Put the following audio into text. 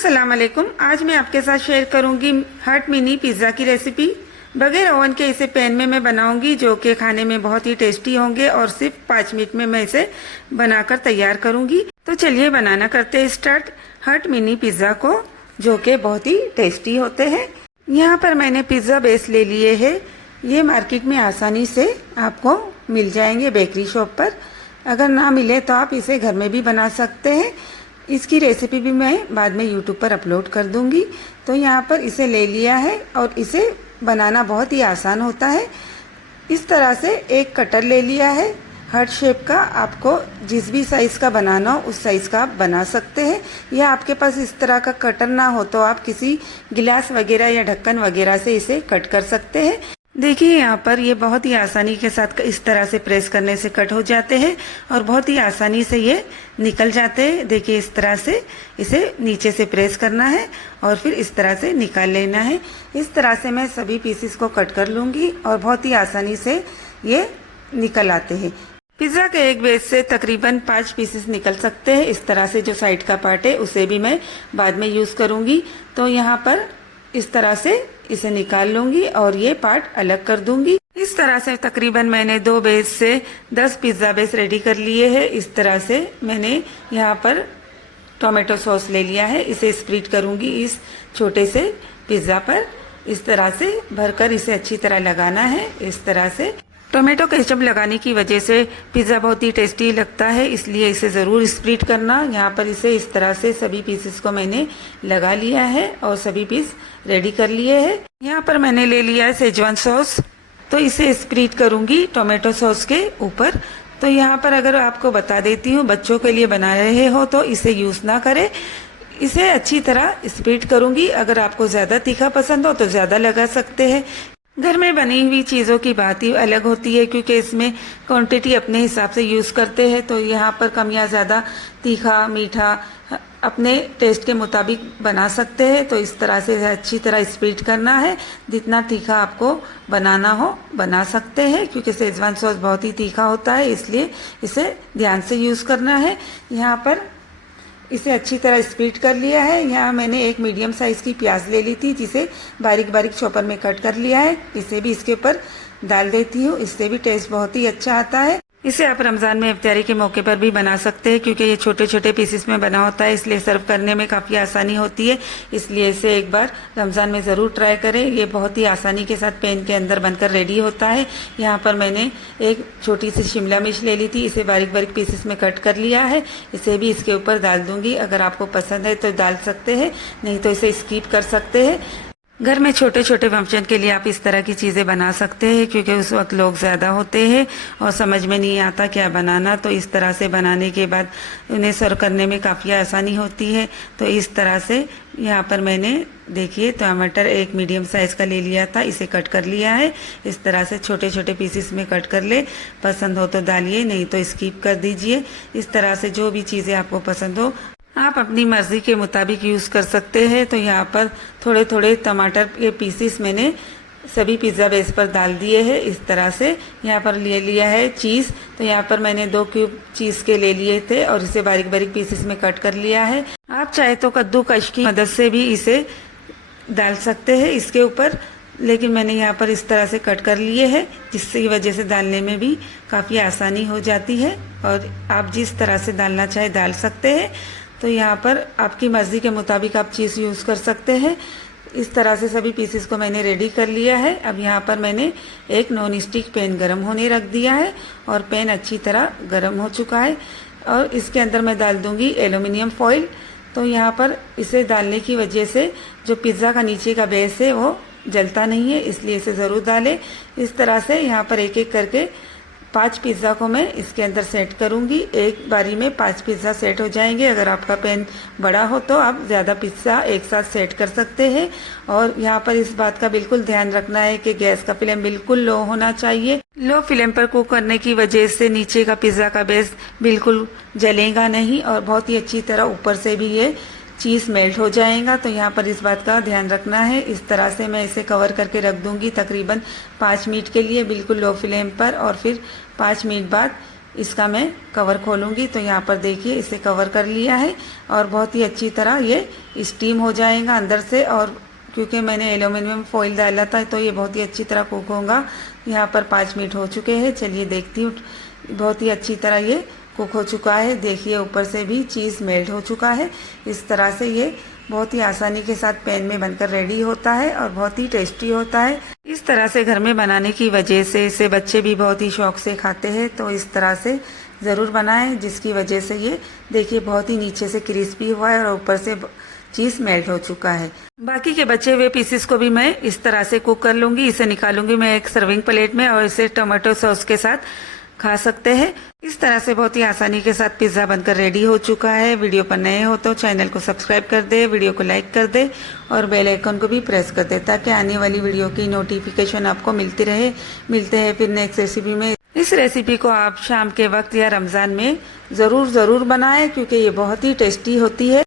अस्सलाम वालेकुम। आज मैं आपके साथ शेयर करूंगी हट मिनी पिज़्ज़ा की रेसिपी। बगैर ओवन के इसे पैन में मैं बनाऊंगी, जो कि खाने में बहुत ही टेस्टी होंगे और सिर्फ 5 मिनट में मैं इसे बनाकर तैयार करूंगी। तो चलिए बनाना करते हैं स्टार्ट हट मिनी पिज़्ज़ा को, जो कि बहुत ही टेस्टी होते हैं। यहाँ पर मैंने पिज़्ज़ा बेस ले लिए है। ये मार्केट में आसानी से आपको मिल जाएंगे बेकरी शॉप पर। अगर ना मिले तो आप इसे घर में भी बना सकते हैं। इसकी रेसिपी भी मैं बाद में यूट्यूब पर अपलोड कर दूंगी। तो यहाँ पर इसे ले लिया है और इसे बनाना बहुत ही आसान होता है। इस तरह से एक कटर ले लिया है हार्ट शेप का। आपको जिस भी साइज़ का बनाना हो उस साइज़ का आप बना सकते हैं, या आपके पास इस तरह का कटर ना हो तो आप किसी गिलास वगैरह या ढक्कन वगैरह से इसे कट कर सकते हैं। देखिए यहाँ पर ये बहुत ही आसानी के साथ इस तरह से प्रेस करने से कट हो जाते हैं और बहुत ही आसानी से ये निकल जाते हैं। देखिए इस तरह से इसे नीचे से प्रेस करना है और फिर इस तरह से निकाल लेना है। इस तरह से मैं सभी पीसेस को कट कर लूँगी और बहुत ही आसानी से ये निकल आते हैं। पिज़्ज़ा के एक बेस से तकरीबन 5 पीसेस निकल सकते हैं। इस तरह से जो साइड का पार्ट है उसे भी मैं बाद में यूज़ करूँगी। तो यहाँ पर इस तरह से इसे निकाल लूंगी और ये पार्ट अलग कर दूंगी। इस तरह से तकरीबन मैंने 2 बेस से 10 पिज़्ज़ा बेस रेडी कर लिए हैं। इस तरह से मैंने यहाँ पर टोमेटो सॉस ले लिया है। इसे स्प्रेड करूंगी इस छोटे से पिज़्ज़ा पर। इस तरह से भरकर इसे अच्छी तरह लगाना है। इस तरह से टोमेटो केचप लगाने की वजह से पिज़्ज़ा बहुत ही टेस्टी लगता है, इसलिए इसे ज़रूर स्प्रेड करना। यहाँ पर इसे इस तरह से सभी पीसेस को मैंने लगा लिया है और सभी पीस रेडी कर लिए हैं। यहाँ पर मैंने ले लिया है शेजवान सॉस, तो इसे स्प्रेड करूँगी टोमेटो सॉस के ऊपर। तो यहाँ पर अगर आपको बता देती हूँ, बच्चों के लिए बना रहे हो तो इसे यूज़ ना करें। इसे अच्छी तरह स्प्रेड करूँगी। अगर आपको ज़्यादा तीखा पसंद हो तो ज़्यादा लगा सकते हैं। घर में बनी हुई चीज़ों की बात ही अलग होती है, क्योंकि इसमें क्वांटिटी अपने हिसाब से यूज़ करते हैं। तो यहाँ पर कम या ज़्यादा तीखा मीठा अपने टेस्ट के मुताबिक बना सकते हैं। तो इस तरह से अच्छी तरह स्प्रेड करना है। जितना तीखा आपको बनाना हो बना सकते हैं, क्योंकि शेजवान सॉस बहुत ही तीखा होता है, इसलिए इसे ध्यान से यूज़ करना है। यहाँ पर इसे अच्छी तरह स्प्रेड कर लिया है। यहाँ मैंने एक मीडियम साइज़ की प्याज ले ली थी, जिसे बारीक बारीक चॉपर में कट कर लिया है। इसे भी इसके ऊपर डाल देती हूँ। इससे भी टेस्ट बहुत ही अच्छा आता है। इसे आप रमज़ान में इफ्तारी के मौके पर भी बना सकते हैं, क्योंकि ये छोटे छोटे पीसेस में बना होता है, इसलिए सर्व करने में काफ़ी आसानी होती है। इसलिए इसे एक बार रमज़ान में ज़रूर ट्राई करें। ये बहुत ही आसानी के साथ पैन के अंदर बनकर रेडी होता है। यहाँ पर मैंने एक छोटी सी शिमला मिर्च ले ली थी, इसे बारीक बारीक पीसेस में कट कर लिया है। इसे भी इसके ऊपर डाल दूँगी। अगर आपको पसंद है तो डाल सकते हैं, नहीं तो इसे स्किप कर सकते हैं। घर में छोटे छोटे फंक्शन के लिए आप इस तरह की चीज़ें बना सकते हैं, क्योंकि उस वक्त लोग ज़्यादा होते हैं और समझ में नहीं आता क्या बनाना। तो इस तरह से बनाने के बाद उन्हें सर्व करने में काफ़ी आसानी होती है। तो इस तरह से यहाँ पर मैंने देखिए टमाटर एक मीडियम साइज़ का ले लिया था, इसे कट कर लिया है। इस तरह से छोटे छोटे पीसेस में कट कर ले। पसंद हो तो डालिए, नहीं तो स्किप कर दीजिए। इस तरह से जो भी चीज़ें आपको पसंद हो आप अपनी मर्ज़ी के मुताबिक यूज़ कर सकते हैं। तो यहाँ पर थोड़े थोड़े टमाटर के पीसेस मैंने सभी पिज़्ज़ा बेस पर डाल दिए हैं। इस तरह से यहाँ पर ले लिया है चीज़। तो यहाँ पर मैंने 2 क्यूब चीज़ के ले लिए थे और इसे बारीक बारीक पीसेस में कट कर लिया है। आप चाहे तो कद्दूकश की मदद से भी इसे डाल सकते हैं इसके ऊपर, लेकिन मैंने यहाँ पर इस तरह से कट कर लिए हैं, जिसकी वजह से डालने में भी काफ़ी आसानी हो जाती है। और आप जिस तरह से डालना चाहे डाल सकते हैं। तो यहाँ पर आपकी मर्ज़ी के मुताबिक आप चीज़ यूज़ कर सकते हैं। इस तरह से सभी पीसेस को मैंने रेडी कर लिया है। अब यहाँ पर मैंने एक नॉन स्टिक पैन गरम होने रख दिया है और पैन अच्छी तरह गरम हो चुका है। और इसके अंदर मैं डाल दूँगी एल्युमिनियम फॉइल। तो यहाँ पर इसे डालने की वजह से जो पिज़्ज़ा का नीचे का बेस है वो जलता नहीं है, इसलिए इसे ज़रूर डालें। इस तरह से यहाँ पर एक एक करके 5 पिज़्ज़ा को मैं इसके अंदर सेट करूँगी। एक बारी में 5 पिज़्ज़ा सेट हो जाएंगे। अगर आपका पैन बड़ा हो तो आप ज़्यादा पिज़्ज़ा एक साथ सेट कर सकते हैं। और यहाँ पर इस बात का बिल्कुल ध्यान रखना है कि गैस का फ्लेम बिल्कुल लो होना चाहिए। लो फ्लेम पर कुक करने की वजह से नीचे का पिज़्ज़ा का बेस बिल्कुल जलेगा नहीं और बहुत ही अच्छी तरह ऊपर से भी ये चीज़ मेल्ट हो जाएगा। तो यहाँ पर इस बात का ध्यान रखना है। इस तरह से मैं इसे कवर करके रख दूँगी तकरीबन 5 मिनट के लिए बिल्कुल लो फ्लेम पर, और फिर 5 मिनट बाद इसका मैं कवर खोलूँगी तो यहाँ पर देखिए इसे कवर कर लिया है और बहुत ही अच्छी तरह ये स्टीम हो जाएगा अंदर से। और क्योंकि मैंने एल्यूमिनियम फॉइल डाला था तो ये बहुत ही अच्छी तरह कुक होगा। यहाँ पर 5 मिनट हो चुके हैं, चलिए देखती हूँ। बहुत ही अच्छी तरह ये कुक हो चुका है। देखिए ऊपर से भी चीज़ मेल्ट हो चुका है। इस तरह से ये बहुत ही आसानी के साथ पैन में बनकर रेडी होता है और बहुत ही टेस्टी होता है। इस तरह से घर में बनाने की वजह से इसे बच्चे भी बहुत ही शौक से खाते हैं, तो इस तरह से ज़रूर बनाएं, जिसकी वजह से ये देखिए बहुत ही नीचे से क्रिस्पी हुआ है और ऊपर से चीज़ मेल्ट हो चुका है। बाकी के बचे हुए पीसेस को भी मैं इस तरह से कुक कर लूँगी। इसे निकालूंगी मैं एक सर्विंग प्लेट में और इसे टमाटो सॉस के साथ खा सकते हैं। इस तरह से बहुत ही आसानी के साथ पिज़्ज़ा बनकर रेडी हो चुका है। वीडियो पर नए हो तो चैनल को सब्सक्राइब कर दे, वीडियो को लाइक कर दे और बेल आइकन को भी प्रेस कर दे ताकि आने वाली वीडियो की नोटिफिकेशन आपको मिलती रहे। मिलते हैं फिर नेक्स्ट रेसिपी में। इस रेसिपी को आप शाम के वक्त या रमज़ान में ज़रूर बनाएं क्योंकि ये बहुत ही टेस्टी होती है।